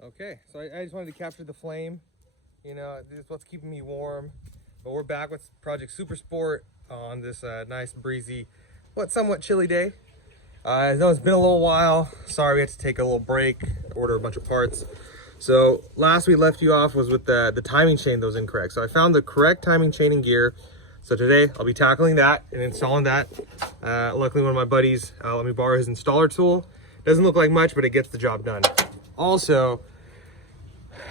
Okay, so I just wanted to capture the flame. You know, this is what's keeping me warm. But we're back with Project Super Sport on this nice, breezy, somewhat chilly day. I know it's been a little while. Sorry, we had to take a little break, order a bunch of parts. So last we left you off was with the timing chain that was incorrect. So I found the correct timing chain and gear. So today I'll be tackling that and installing that. Luckily one of my buddies let me borrow his installer tool. Doesn't look like much, but it gets the job done. Also,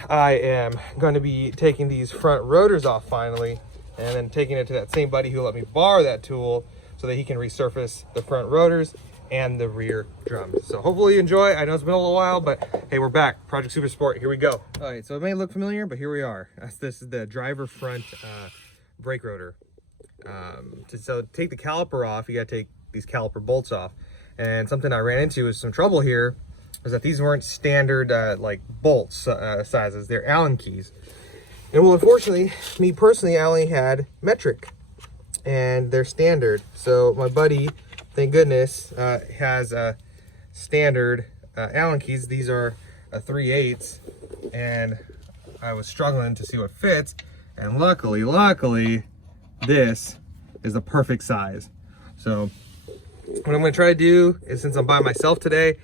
I am going to be taking these front rotors off finally, and then taking it to that same buddy who let me borrow that tool so that he can resurface the front rotors and the rear drums. So hopefully you enjoy. I know it's been a little while, but hey, we're back. Project Super Sport, here we go. All right, so it may look familiar, but here we are. This is the driver front brake rotor. So to take the caliper off, you gotta take these caliper bolts off. And something I ran into is some trouble here is that these weren't standard like bolts sizes. They're Allen keys. And well, unfortunately, me personally, I only had metric and they're standard. So my buddy, thank goodness, has standard Allen keys. These are a 3/8, and I was struggling to see what fits. And luckily, this is the perfect size. So what I'm gonna try to do is, since I'm by myself today,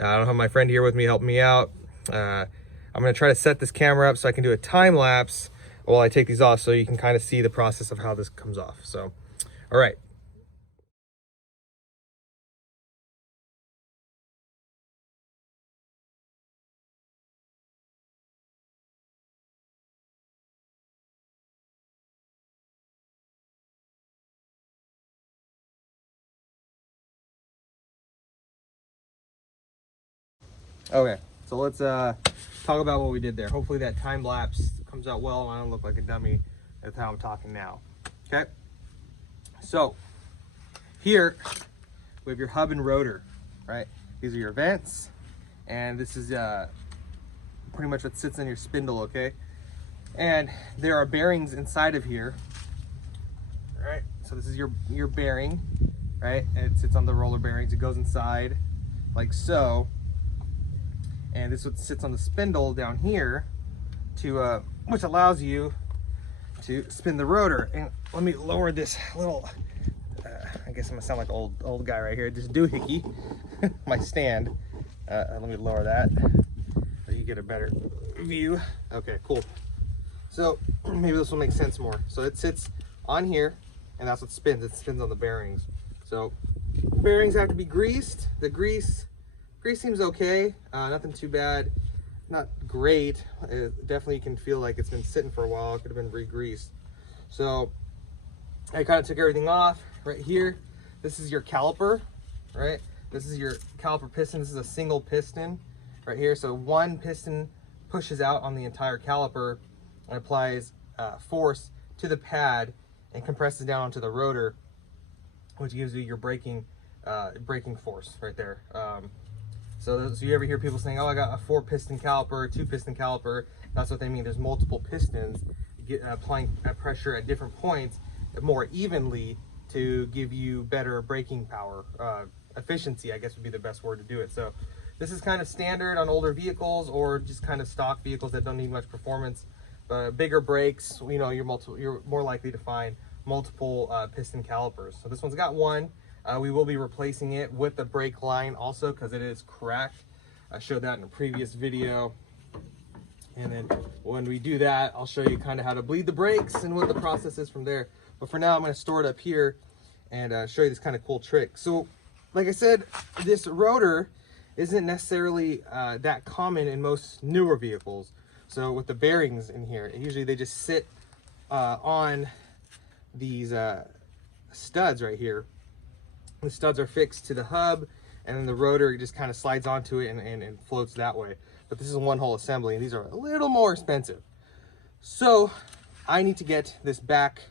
I don't have my friend here with me helping me out. I'm gonna try to set this camera up so I can do a time lapse while I take these off, so you can kind of see the process of how this comes off. So, all right. Okay, so let's talk about what we did there. Hopefully that time lapse comes out well and I don't look like a dummy. That's how I'm talking now. Okay, so here we have your hub and rotor, right? These are your vents, and this is pretty much what sits on your spindle, okay? And there are bearings inside of here, all right? So this is your bearing, right? And it sits on the roller bearings. It goes inside like so. And this is what sits on the spindle down here to which allows you to spin the rotor. And let me lower this little I guess I'm gonna sound like an old guy right here, this doohickey, my stand. Let me lower that so you get a better view. Okay, cool. So maybe this will make sense more. So it sits on here, and that's what spins. It spins on the bearings. So bearings have to be greased. The grease seems okay, nothing too bad, not great. Definitely you can feel like it's been sitting for a while. It could have been re-greased. So I kind of took everything off. Right here, this is your caliper, right? This is your caliper piston. This is a single piston right here. So one piston pushes out on the entire caliper and applies force to the pad and compresses down onto the rotor, which gives you your braking force right there. So you ever hear people saying, oh, I got a 4-piston caliper, 2-piston caliper. That's what they mean. There's multiple pistons applying pressure at different points more evenly to give you better braking power. Efficiency, I guess, would be the best word to do it. So this is kind of standard on older vehicles or just kind of stock vehicles that don't need much performance. Bigger brakes, you know, you're more likely to find multiple piston calipers. So this one's got one. We will be replacing it with the brake line also because it is cracked. I showed that in a previous video. And then when we do that, I'll show you kind of how to bleed the brakes and what the process is from there. But for now, I'm going to store it up here and show you this kind of cool trick. So like I said, this rotor isn't necessarily that common in most newer vehicles. So with the bearings in here, usually they just sit on these studs right here. The studs are fixed to the hub, and then the rotor just kind of slides onto it and floats that way. But this is a one-hole assembly, and these are a little more expensive. So I need to get this back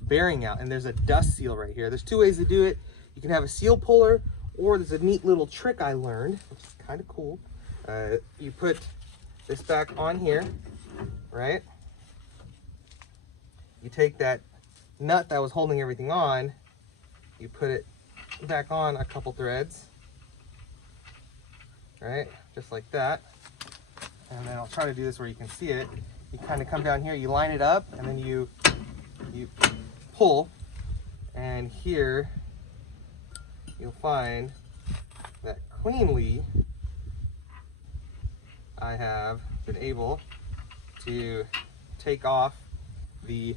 bearing out, and there's a dust seal right here. There's two ways to do it. You can have a seal puller, or there's a neat little trick I learned, which is kind of cool. You put this back on here, right? You take that nut that was holding everything on, you put it back on a couple threads, right? just like that. And then I'll try to do this where you can see it. You kind of come down here, you line it up, and then you pull, and here you'll find that cleanly I have been able to take off the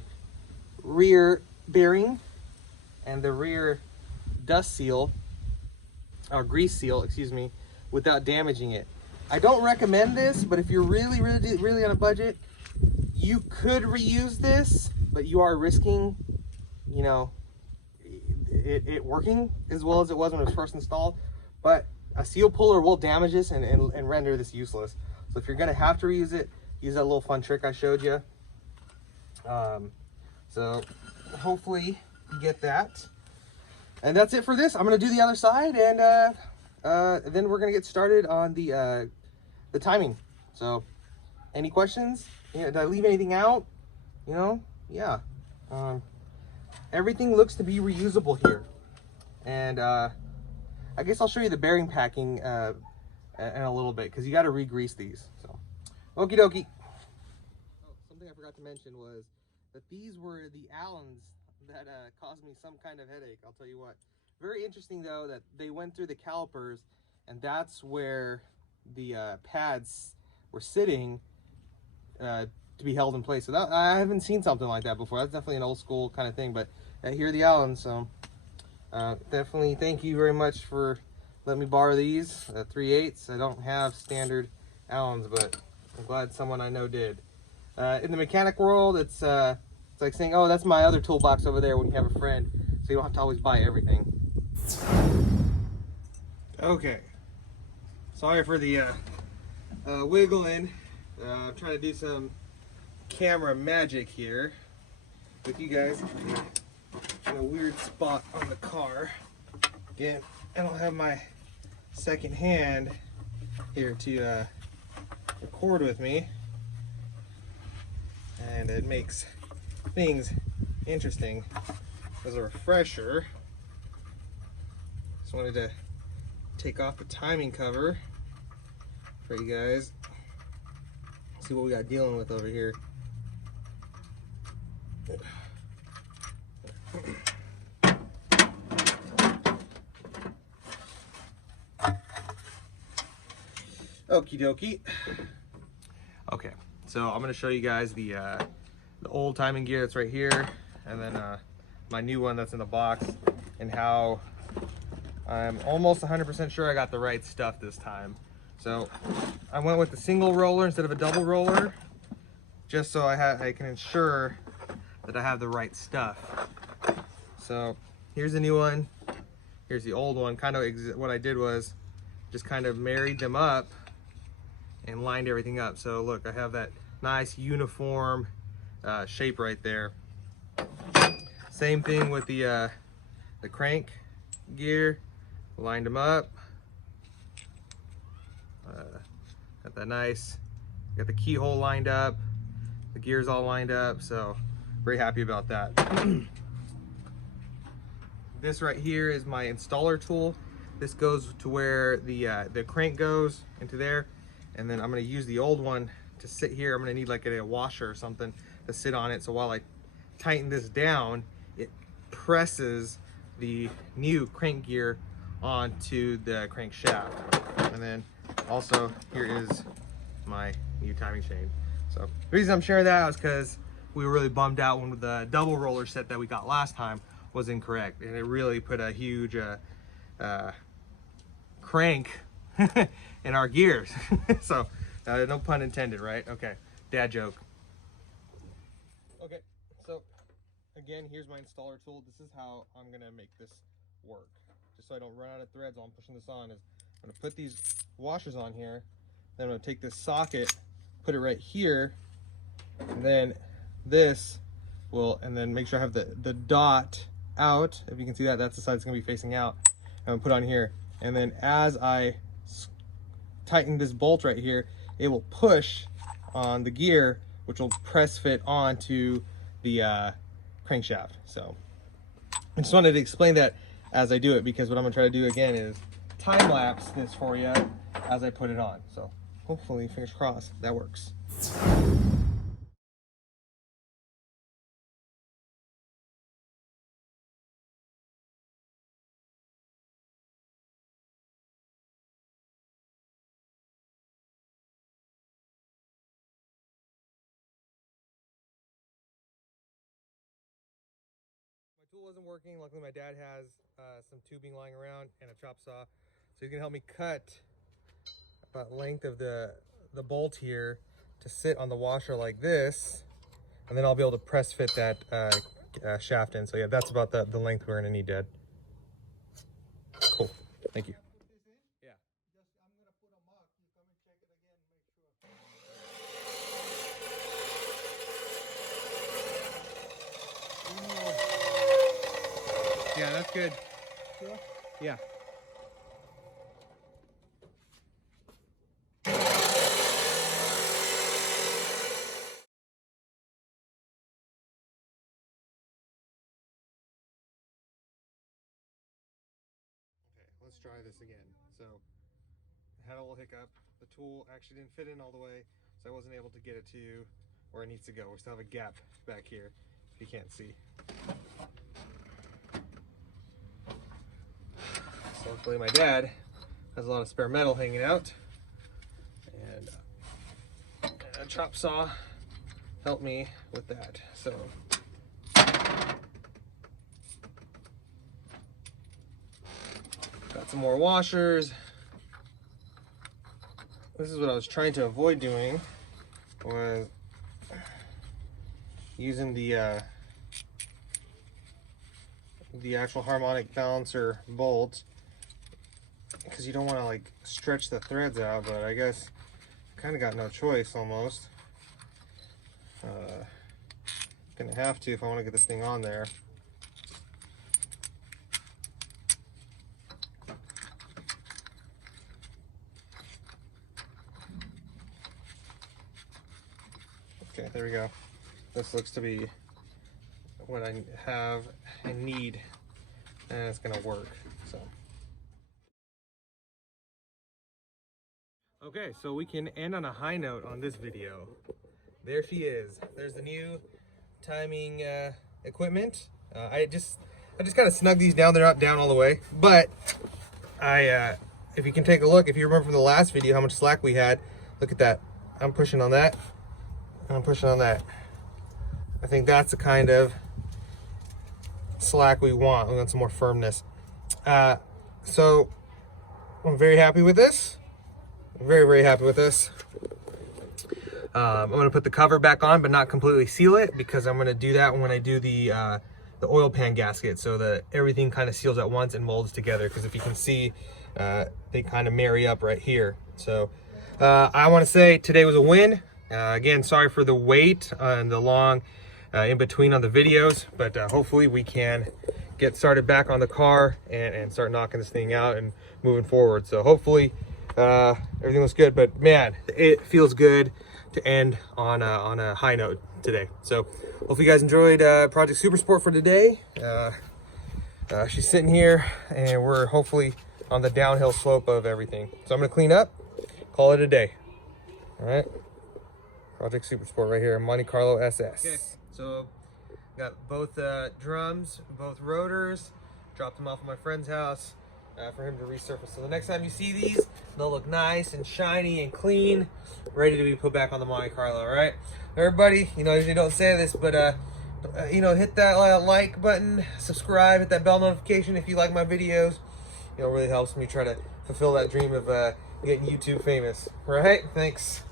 rear bearing and the rear dust seal, or grease seal, excuse me, without damaging it. I don't recommend this, but if you're really on a budget, you could reuse this, but you are risking, you know, it working as well as it was when it was first installed. But a seal puller will damage this and render this useless. So if you're gonna have to reuse it, use that little fun trick I showed you. So hopefully you get that. And that's it for this. I'm gonna do the other side, and then we're gonna get started on the timing. So any questions? Yeah, did I leave anything out? You know, yeah. Everything looks to be reusable here. And I guess I'll show you the bearing packing in a little bit, because you got to re-grease these. So, okie dokie. Oh, something I forgot to mention was that these were the Allens that caused me some kind of headache, I'll tell you what. Very interesting though that they went through the calipers, and that's where the pads were sitting to be held in place. So that, I haven't seen something like that before. That's definitely an old school kind of thing, but here are the Allens. So definitely thank you very much for letting me borrow these 3/8. I don't have standard Allens, but I'm glad someone I know did. In the mechanic world, it's like saying, oh, that's my other toolbox over there, when you have a friend, so you don't have to always buy everything. Okay, sorry for the wiggling. I'm trying to do some camera magic here with you guys in a weird spot on the car. Again, I don't have my second hand here to record with me, and it makes things interesting. As a refresher, just wanted to take off the timing cover for you guys. See what we got dealing with over here. Okie dokie. Okay, so I'm going to show you guys the old timing gear that's right here, and then my new one that's in the box, and how I'm almost 100% sure I got the right stuff this time. So I went with the single roller instead of a double roller, just so I can ensure that I have the right stuff. So here's the new one, here's the old one. Kind of what I did was just kind of married them up and lined everything up. So look, I have that nice uniform shape right there. Same thing with the crank gear, lined them up. Got that nice, got the keyhole lined up, the gears all lined up, so very happy about that. This right here is my installer tool. This goes to where the crank goes, into there, and then I'm going to use the old one to sit here. I'm going to need like a washer or something to sit on it, so while I tighten this down, it presses the new crank gear onto the crankshaft. And then also here is my new timing chain. So the reason I'm sharing that is because we were really bummed out when the double roller set that we got last time was incorrect, and it really put a huge crank in our gears. So no pun intended, right? Okay, dad joke. Okay, so again, here's my installer tool. This is how I'm gonna make this work, just so I don't run out of threads while I'm pushing this on. Is I'm gonna put these washers on here, then I'm gonna take this socket, put it right here, and then this will, and then make sure I have the dot out. If you can see that, that's the side it's gonna be facing out. I'm gonna put on here, and then as I tighten this bolt right here, it will push on the gear, which will press fit onto the crankshaft. So I just wanted to explain that as I do it, because what I'm gonna try to do again is time lapse this for you as I put it on. So hopefully, fingers crossed, that works. My tool wasn't working. Luckily my dad has some tubing lying around and a chop saw, so he's gonna help me cut about length of the bolt here to sit on the washer like this, and then I'll be able to press fit that shaft in. So yeah, that's about the length we're gonna need, Dad. Cool, thank you. Yeah. I'm gonna put a mark. You come and check it again, make sure. Yeah, that's good. Sure? Yeah. Let's try this again. So I had a little hiccup. The tool actually didn't fit in all the way, so I wasn't able to get it to where it needs to go. We still have a gap back here, if you can't see. So luckily my dad has a lot of spare metal hanging out, and a chop saw helped me with that. So got some more washers. This is what I was trying to avoid doing, was using the actual harmonic balancer bolt, because you don't want to like stretch the threads out, but I guess kind of got no choice almost. Gonna have to if I want to get this thing on there. Okay, there we go. This looks to be what I have and need, and it's gonna work. So okay, so we can end on a high note on this video. There she is. There's the new timing equipment. I just kind of snug these down. They're not down all the way, but if you can take a look, if you remember from the last video how much slack we had, look at that. I'm pushing on that. I'm pushing on that. I think that's the kind of slack we want. We want some more firmness. So I'm very happy with this. I'm very, very happy with this. I'm going to put the cover back on, but not completely seal it, because I'm going to do that when I do the oil pan gasket, so that everything kind of seals at once and molds together. Because if you can see, they kind of marry up right here. So I want to say today was a win. Again, sorry for the wait and the long in between on the videos, but hopefully we can get started back on the car and start knocking this thing out and moving forward. So hopefully everything looks good, but man, it feels good to end on a high note today. So hopefully you guys enjoyed Project Super Sport for today. She's sitting here and we're hopefully on the downhill slope of everything. So I'm gonna clean up, call it a day. All right. Project Super Sport right here, Monte Carlo SS. Okay, so got both drums, both rotors, dropped them off at my friend's house for him to resurface. So the next time you see these, they'll look nice and shiny and clean, ready to be put back on the Monte Carlo, all right? Everybody, you know, I usually don't say this, but you know, hit that like button, subscribe, hit that bell notification if you like my videos. You know, it really helps me try to fulfill that dream of getting YouTube famous, all right? Thanks.